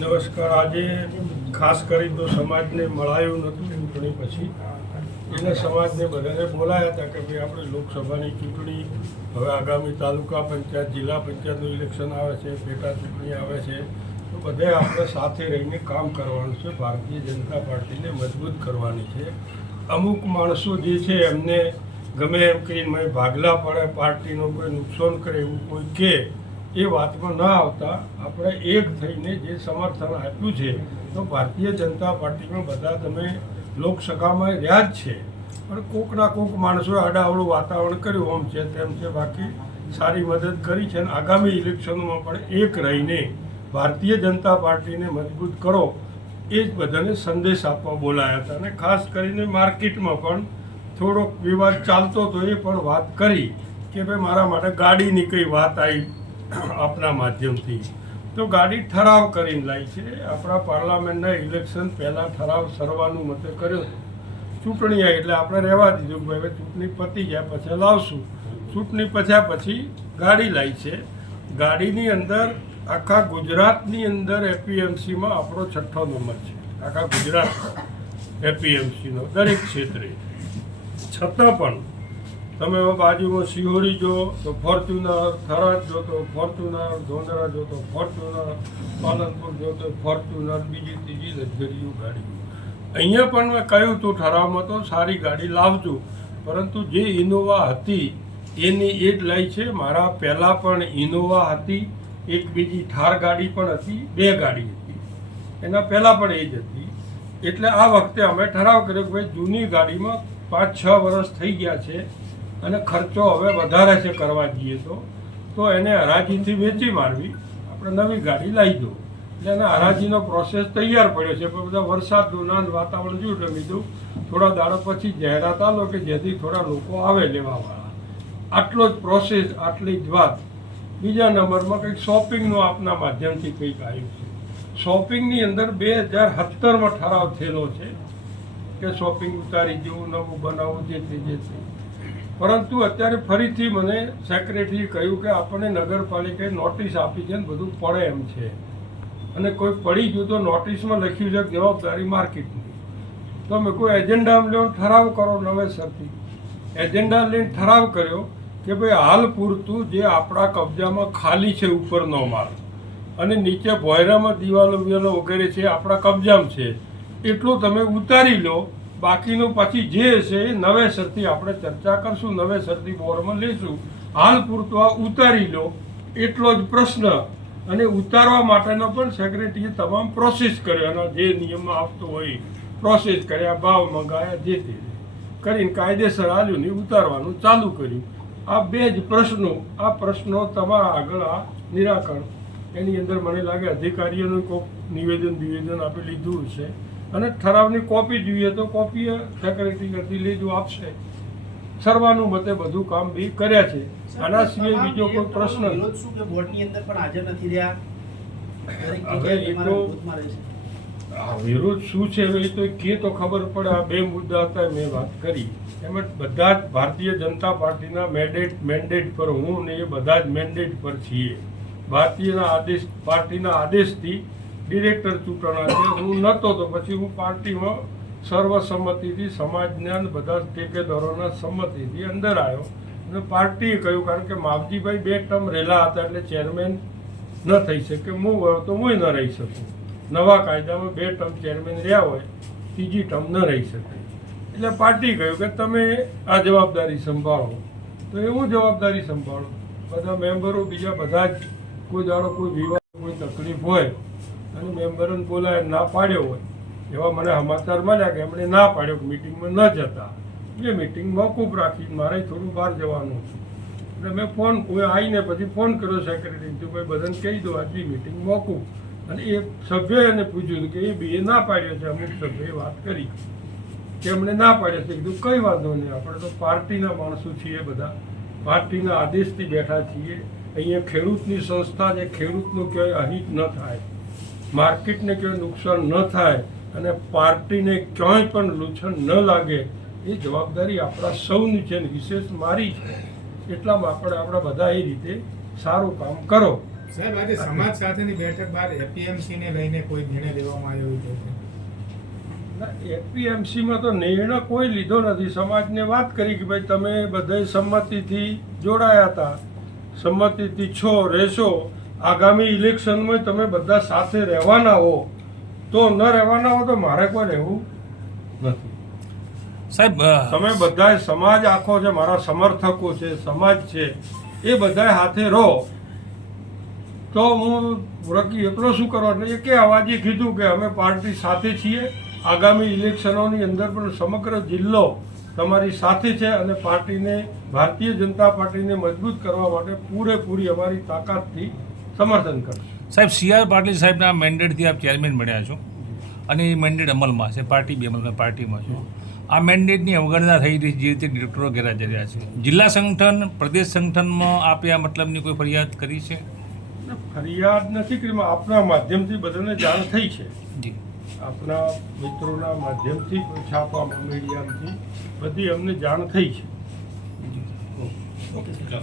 નમસ્કાર. આજે ખાસ કરી તો સમાજને મળાયું નહોતું ચૂંટણી પછી. એટલે સમાજને બધાને બોલાયા હતા કે ભાઈ આપણે લોકસભાની ચૂંટણી, હવે આગામી તાલુકા પંચાયત, જિલ્લા પંચાયતનું ઇલેક્શન આવે છે, પેટા ચૂંટણી આવે છે. તો બધે આપણે સાથે રહીને કામ કરવાનું છે. ભારતીય જનતા પાર્ટીને મજબૂત કરવાની છે. અમુક માણસો જે છે એમને ગમે એમ કરીને ભાગલા પડે, પાર્ટીનો કોઈ નુકસાન કરે એવું કોઈ કે એ વાતમાં ન આવતા આપણે એક થઈને જે સમર્થન આપ્યું છે, તો ભારતીય જનતા પાર્ટીમાં બધા તમે લોકસભામાં રહ્યા જ છે. પણ કોકના કોક માણસોએ અડાવડું વાતાવરણ કર્યું આમ છે, તેમ છે, બાકી સારી મદદ કરી છે અને આગામી ઇલેક્શનોમાં પણ એક રહીને ભારતીય જનતા પાર્ટીને મજબૂત કરો, એ જ બધાને સંદેશ આપવા બોલાયા હતા. અને ખાસ કરીને માર્કેટમાં પણ થોડોક વિવાદ ચાલતો હતો એ પણ વાત કરી કે ભાઈ મારા માટે ગાડીની કઈ વાત આવી. આપના માધ્યમથી. તો ગાડી ઠરાવ કરીને લાવી છે. આપણા પાર્લામેન્ટના ઇલેક્શન પહેલાં ઠરાવ સરવાનું મતે કર્યો હતો. ચૂંટણી આવી એટલે આપણે રહેવા દીધું કે હવે ચૂંટણી પતી જાય પછી લાવશું. ચૂંટણી પછ્યા પછી ગાડી લાવી છે. ગાડીની અંદર આખા ગુજરાતની અંદર એપીએમસીમાં આપણો છઠ્ઠો નંબર છે. આખા ગુજરાત એપીએમસીનો દરેક ક્ષેત્રે. છતાં પણ તમે બાજુમાં સિહોરી જો, તો ફોર્ચ્યુનર, થરાદ જો, તો ફોર્ચ્યુનર, ધોંધરા જો, તો ફોર્ચ્યુનર, પાલનપુર જો, તો ફોર્ચ્યુનર, બીજી, ત્રીજી લક્ઝરીઓ ગાડી. અહીંયા પણ મેં કહ્યું હતું ઠરાવમાં તો સારી ગાડી લાવજો, પરંતુ જે ઇનોવા હતી, એની એ જ લઈ છે. મારા પહેલાં પણ ઇનોવા હતી, એક બીજી થાર ગાડી પણ હતી, બે ગાડી હતી. એના પહેલાં પણ એ જ હતી. એટલે આ વખતે અમે ઠરાવ કર્યો કે ભાઈ જૂની ગાડીમાં પાંચ, છ વર્ષ થઈ ગયા છે. અને ખર્ચો હવે વધારે છે કરવા જઈએ તો તો એને હરાજીથી વેચી મારવી. આપણે નવી ગાડી લાવી દો. એટલે એના હરાજીનો પ્રોસેસ તૈયાર પડ્યો છે. પણ બધા વરસાદનું ના વાતાવરણ જોયું એટલે દઉં થોડા દાડો પછી જાહેરાત આલો કે જેથી થોડા લોકો આવે લેવાવાળા. આટલો જ પ્રોસેસ આટલી જ વાત. બીજા નંબરમાં કંઈક શોપિંગનું આપના માધ્યમથી કંઈક આવ્યું છે. શોપિંગની અંદર બે હજાર સત્તરમાં ઠરાવ થયેલો છે કે શોપિંગ ઉતારી જેવું, નવું બનાવવું, જે તે જે તે. પરંતુ અત્યારે ફરીથી મને સેક્રેટરી કહ્યું કે આપણને નગરપાલિકાએ નોટિસ આપી છે ને બધું પડે એમ છે. અને કોઈ પડી ગયું તો નોટિસમાં લખ્યું છે જવાબદારી માર્કેટની. તો અમે કોઈ એજન્ડા લેવો ઠરાવ કરો નવેસરથી એજન્ડા લઈને ઠરાવ કર્યો કે ભાઈ, હાલ પૂરતું જે આપણા કબજામાં ખાલી છે ઉપરનો માલ અને નીચે ભોયરામાં દિવાલો વિવાલો વગેરે છે આપણા કબજામાં છે, એટલું તમે ઉતારી લો બાકીનું પછી જે છે એ નવેસરથી આપણે ચર્ચા કરશું નવેસરથી બોર્ડમાં લઈશું. હાલ પૂરતું આ ઉતારી લો. એટલો જ પ્રશ્ન. અને ઉતારવા માટેનો પણ સેક્રેટરીએ તમામ પ્રોસેસ કર્યો. અને જે નિયમમાં આવતો હોય પ્રોસેસ કર્યા ભાવ મંગાયા, જે તે. કરીને કાયદેસર આલ્યું ને ઉતારવાનું ચાલુ કર્યું. આ બે જ પ્રશ્નો, આ પ્રશ્નો તમારા આગળ આ નિરાકરણ. એની અંદર મને લાગે અધિકારીઓનું કોઈક નિવેદન નિવેદન આપી લીધું છે અને ઠરાવની કોપી જોઈએ તો કોપી સેક્રેટરી કરતી લેજો આપશે. સર્વાનું મતે બધું કામ બી કર્યા છે. આના સિવાય બીજો કોઈ પ્રશ્ન? શું કે બોર્ડની અંદર પણ હાજર નથી રહ્યા? હવે એ તો- છે. વિરોધ શું છે હવે તો કે તો ખબર પડે. આ બે મુદ્દા હતા મેં વાત કરી. એમાં બધા જ ભારતીય જનતા પાર્ટીના મેન્ડેટ મેન્ડેટ પર હું ને એ બધા જ મેન્ડેટ પર છીએ. ભારતીયના આદેશ પાર્ટીના આદેશથી ડિરેક્ટર ચૂંટણા છે. હું નહોતો તો પછી હું પાર્ટીમાં સર્વસંમતિથી સમાજના બધા ટેકેદારોના સંમતિથી અંદર આવ્યો. અને પાર્ટીએ કહ્યું, કારણ કે માવજીભાઈ બે ટર્મ રહેલા હતા એટલે ચેરમેન ન થઈ શકે. હું હોય તો હું ન રહી શકું. નવા કાયદામાં બે ટર્મ ચેરમેન રહ્યા હોય, ત્રીજી ટર્મ ન રહી શકે. એટલે પાર્ટી કહ્યું કે તમે આ જવાબદારી સંભાળો. તો એ હું જવાબદારી સંભાળું. બધા મેમ્બરો, બીજા બધા જ, કોઈ દાડો કોઈ વિવાદ, કોઈ તકલીફ હોય અને મેમ્બરોને બોલાય ના પાડ્યો હોય, એવા મને સમાચાર મળ્યા કે એમણે ના પાડ્યો કે મિટિંગમાં ન જતા. એટલે મિટિંગ મોકૂફ રાખી મારે થોડું બહાર જવાનું છે એટલે મેં ફોન, કોઈ આવીને પછી ફોન કર્યો સેક્રેટરી તો ભાઈ બધાને કહી દો આજની મિટિંગ મોકૂફ અને એ સભ્યએ એને પૂછ્યું કે એ બે ના પાડ્યો છે, અમુક સભ્યએ વાત કરી. કે એમણે ના પાડ્યો છે. કીધું, કંઈ વાંધો નહીં, આપણે તો પાર્ટીના માણસો છીએ બધા. પાર્ટીના આદેશથી બેઠા છીએ. અહીંયા ખેડૂતની સંસ્થા જે ખેડૂતનું ક્યાંય અહિત ન થાય. માર્કેટને ક્યાંય નુકસાન ન થાય અને પાર્ટીને ક્યાંય પણ લૂછણ ન લાગે એ જવાબદારી આપણા સૌની છે ને વિશેષ મારી છે. એટલામાં આપણે આપણા બધા એ રીતે સારું કામ કરો. સાહેબ આજે સમાજ સાથેની બેઠક બાદ એપીએમસીને લઈને કોઈ નિર્ણય લેવામાં આવ્યો છે એપીએમસીમાં તો નિર્ણય કોઈ લીધો નથી. સમાજને વાત કરી કે ભાઈ તમે બધાય સંમતિથી જોડાયા હતા. સંમતિથી છો રહેશો. આગામી ઇલેક્શનમાં તમે બધા સાથે રહેવાના હો તો ન રહેવાના હો તો મારે કોઈ રહેવું નથી. સાહેબ તમે બધા સમાજ આખો છે મારા સમર્થકો છે સમાજ છે એ બધા હાથે રહો. તો હું રકી એકલો શું કરવા એટલે એકે અવાજે કીધું કે અમે પાર્ટી સાથે છીએ. આગામી ઇલેક્શનોની અંદર પણ સમગ્ર જિલ્લો તમારી સાથે છે અને પાર્ટીને ભારતીય જનતા પાર્ટીને મજબૂત કરવા માટે પૂરેપૂરી અમારી તાકાતથી સમર્થન કરશે સાહેબ સી આર પાટીલ સાહેબના મેન્ડેટથી આપ ચેરમેન બન્યા છો અને એ મેન્ડેટ અમલમાં છે પાર્ટી બી અમલમાં પાર્ટીમાં છો. આ મેન્ડેટની અવગણના થઈ રહી છે જે રીતે ડિરેક્ટરો ગેરહાજર રહ્યા છે. જિલ્લા સંગઠન પ્રદેશ સંગઠનમાં આપે આ મતલબની કોઈ ફરિયાદ કરી છે? ફરિયાદ નથી કરી આપના માધ્યમથી બધાને જાણ થઈ છે. જી. આપણા મિત્રોના માધ્યમથી છાપવામાં મીડિયાથી બધી અમને જાણ થઈ છે. ઓકે.